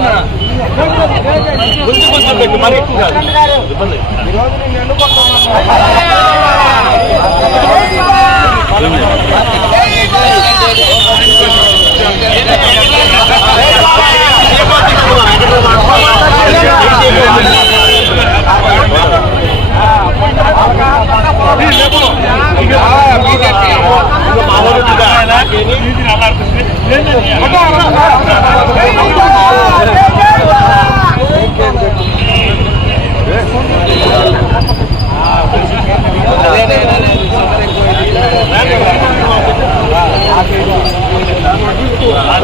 మరి ఎక్కువ కాదు ఇబ్బంది కొంచెం కొంచెం పెట్టు మరి ఎక్కువ కాదు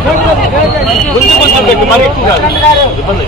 ముందు కొంచెం మరి ఎక్కువ కాదు. ఇబ్బంది